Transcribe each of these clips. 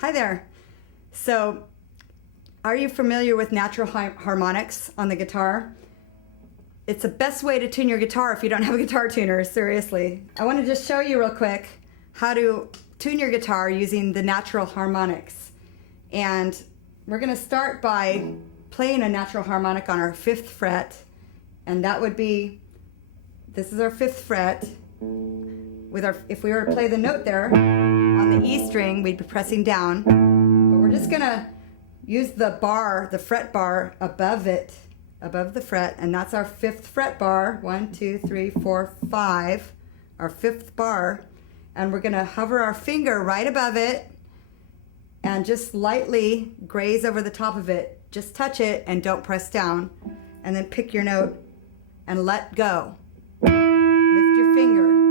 Hi there. So, are you familiar with natural harmonics on the guitar? It's the best way to tune your guitar if you don't have a guitar tuner, seriously. I want to just show you real quick how to tune your guitar using the natural harmonics. And we're going to start by playing a natural harmonic on our 5th fret. And that would be, this is our 5th fret. If we were to play the note there on the E string, we'd be pressing down. But we're just gonna use the bar, the fret bar above it, above the fret, and that's our 5th fret bar. 1, 2, 3, 4, 5, our 5th bar. And we're gonna hover our finger right above it and just lightly graze over the top of it. Just touch it and don't press down. And then pick your note and let go. Lift your finger.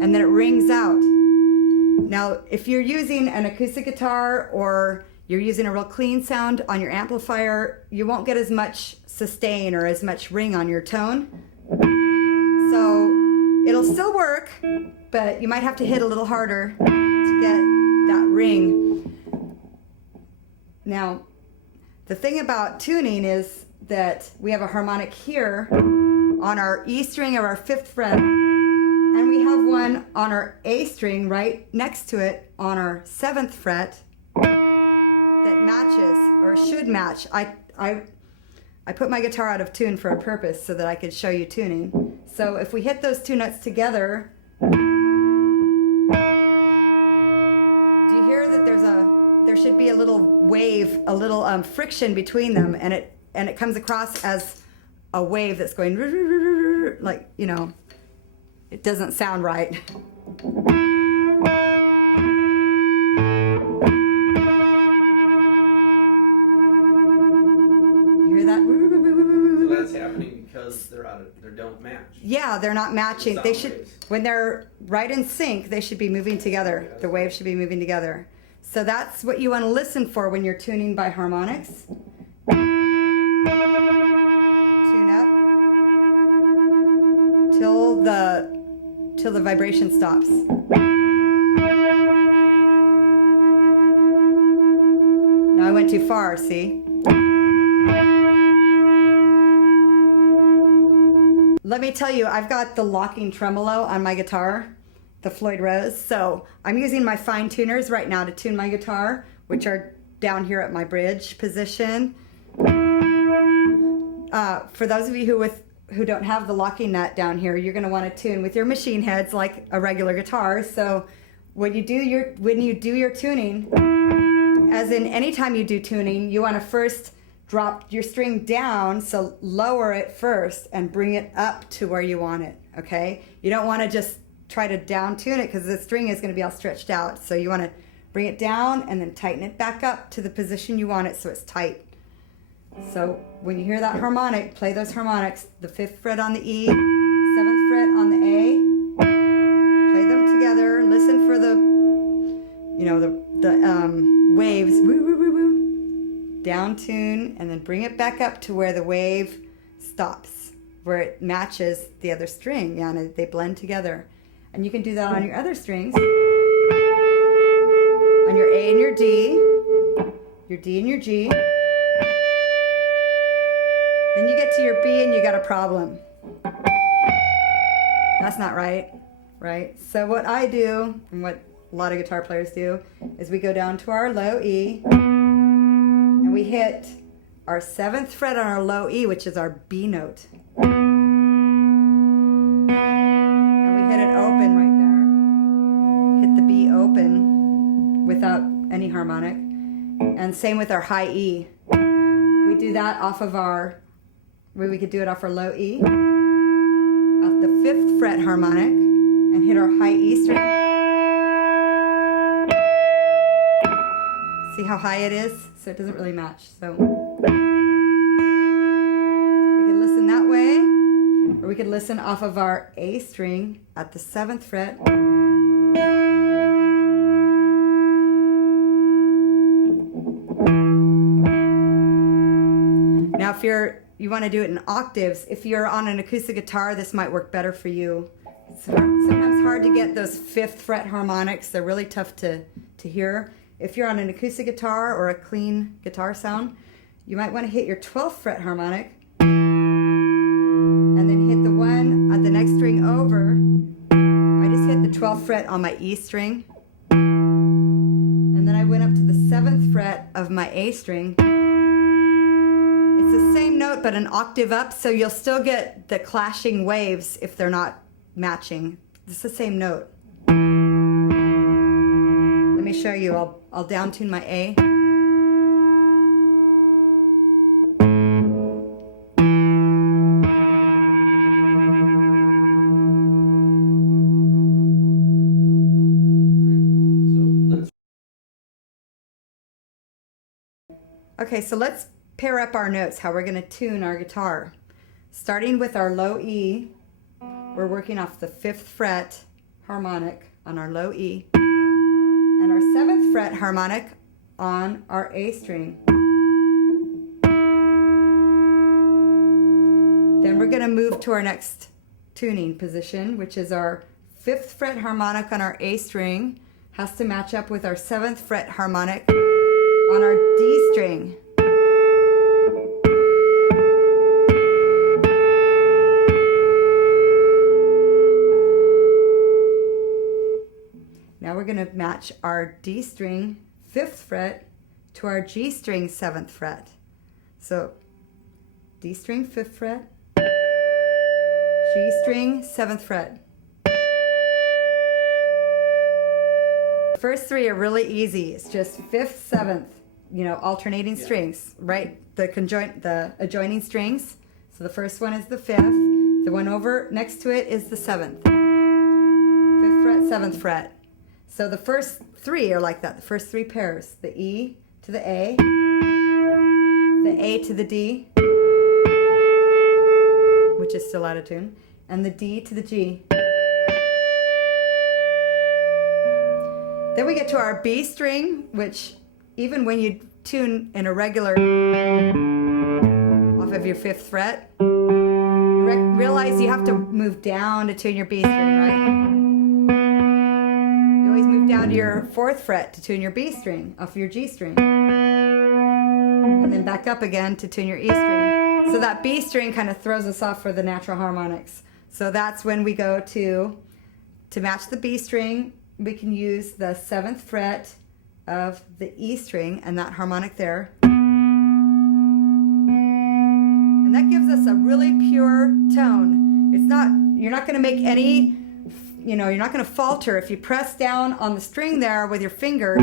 And then it rings out. Now, if you're using an acoustic guitar or you're using a real clean sound on your amplifier, you won't get as much sustain or as much ring on your tone. So it'll still work, but you might have to hit a little harder to get that ring. Now, the thing about tuning is that we have a harmonic here on our E string of our 5th fret. And we have one on our A string right next to it on our 7th fret that matches, or should match. I put my guitar out of tune for a purpose so that I could show you tuning. So if we hit those two notes together, do you hear that there should be a little wave, a little friction between them, and it comes across as a wave that's going like, you know. It doesn't sound right. You hear that? So that's happening because they don't match. Yeah, they're not matching. They should, waves. when they're right in sync, they should be moving together. The waves should be moving together. So that's what you want to listen for when you're tuning by harmonics. Tune up till the vibration stops. Now I went too far, see? Let me tell you, I've got the locking tremolo on my guitar, the Floyd Rose, so I'm using my fine tuners right now to tune my guitar, which are down here at my bridge position. For those of you who don't have the locking nut down here, you're going to want to tune with your machine heads like a regular guitar. So when you do your tuning, as in anytime you do tuning, you want to first drop your string down, so lower it first and bring it up to where you want it, okay? You don't want to just try to down tune it because the string is going to be all stretched out. So you want to bring it down and then tighten it back up to the position you want it so it's tight. So when you hear that harmonic, play those harmonics, the 5th fret on the E, 7th fret on the A, play them together, listen for the waves, woo, woo, woo, woo, down tune, and then bring it back up to where the wave stops, where it matches the other string, yeah, and they blend together. And you can do that on your other strings, on your A and your D and your G. Then you get to your B and you got a problem. That's not right, right? So what I do, and what a lot of guitar players do, is we go down to our low E, and we hit our 7th fret on our low E, which is our B note. And we hit it open right there. Hit the B open without any harmonic. And same with our high E. We do that off of we could do it off our low E, off the 5th fret harmonic, and hit our high E string. See how high it is? So it doesn't really match. So we can listen that way, or we could listen off of our A string at the 7th fret. Now if you want to do it in octaves, if you're on an acoustic guitar, this might work better for you. It's sometimes hard to get those 5th fret harmonics. They're really tough to hear. if you're on an acoustic guitar or a clean guitar sound, you might want to hit your 12th fret harmonic and then hit the one on the next string over. I just hit the 12th fret on my E string. And then I went up to the 7th fret of my A string. It's the same note but an octave up, so you'll still get the clashing waves if they're not matching. It's the same note. Let me show you. I'll down tune my A. Okay, so let's pair up our notes, how we're going to tune our guitar. Starting with our low E, we're working off the 5th fret harmonic on our low E, and our 7th fret harmonic on our A string. Then we're going to move to our next tuning position, which is our 5th fret harmonic on our A string has to match up with our 7th fret harmonic on our D string. Now we're going to match our D string 5th fret to our G string 7th fret. So D string 5th fret, G string 7th fret. The first three are really easy. It's just 5th, 7th, alternating strings, right? The conjoint, the adjoining strings. So the first one is the 5th. The one over next to it is the 7th. 5th fret, 7th fret. So the first three are like that. The first three pairs. The E to the A to the D, which is still out of tune, and the D to the G. Then we get to our B string, which even when you tune in a regular off of your 5th fret, realize you have to move down to tune your B string, right? You always move down to your 4th fret to tune your B string off your G string. And then back up again to tune your E string. So that B string kind of throws us off for the natural harmonics. So that's when we go to match the B string, we can use the 7th fret of the E string and that harmonic there. And that gives us a really pure tone. You're not going to make any, you're not going to falter. If you press down on the string there with your finger,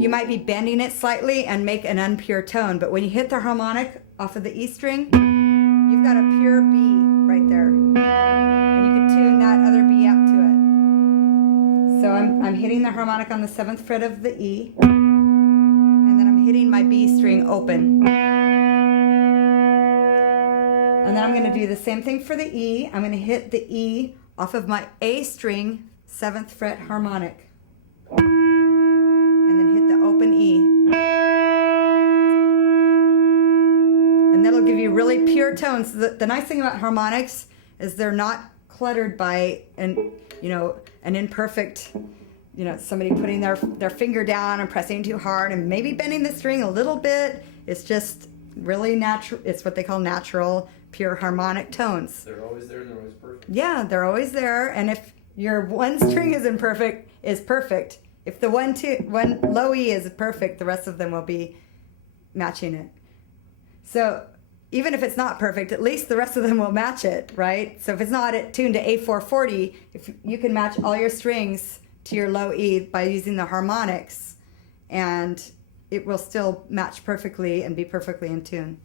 you might be bending it slightly and make an unpure tone. But when you hit the harmonic off of the E string, you've got a pure B right there. And you can tune that other B up to it. So I'm hitting the harmonic on the 7th fret of the E, and then I'm hitting my B string open. And then I'm going to do the same thing for the E. I'm going to hit the E off of my A string 7th fret harmonic, and then hit the open E. And that'll give you really pure tones. The nice thing about harmonics is they're not cluttered by an imperfect, somebody putting their finger down and pressing too hard and maybe bending the string a little bit. It's just really natural. It's what they call natural, pure harmonic tones. They're always there and they're always perfect. Yeah, they're always there. And if your one string is perfect. If the one low E is perfect, the rest of them will be matching it. So even if it's not perfect, at least the rest of them will match it, right? So if it's not tuned to A440, if you can match all your strings to your low E by using the harmonics, and it will still match perfectly and be perfectly in tune.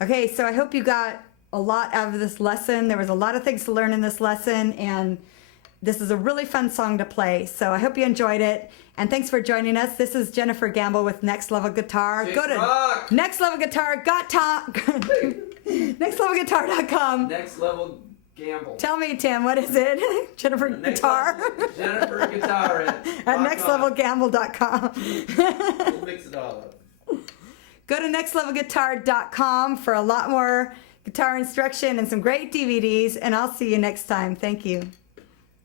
Okay, so I hope you got a lot out of this lesson. There was a lot of things to learn in this lesson, and this is a really fun song to play. So I hope you enjoyed it. And thanks for joining us. This is Jennifer Gamble with Next Level Guitar. Go to nextlevelguitar.com. Next Level Gamble. Tell me, Tim, what is it? Jennifer Guitar? Jennifer Guitar at nextlevelgamble.com. We'll mix it all up. Go to nextlevelguitar.com for a lot more guitar instruction and some great DVDs, and I'll see you next time. Thank you.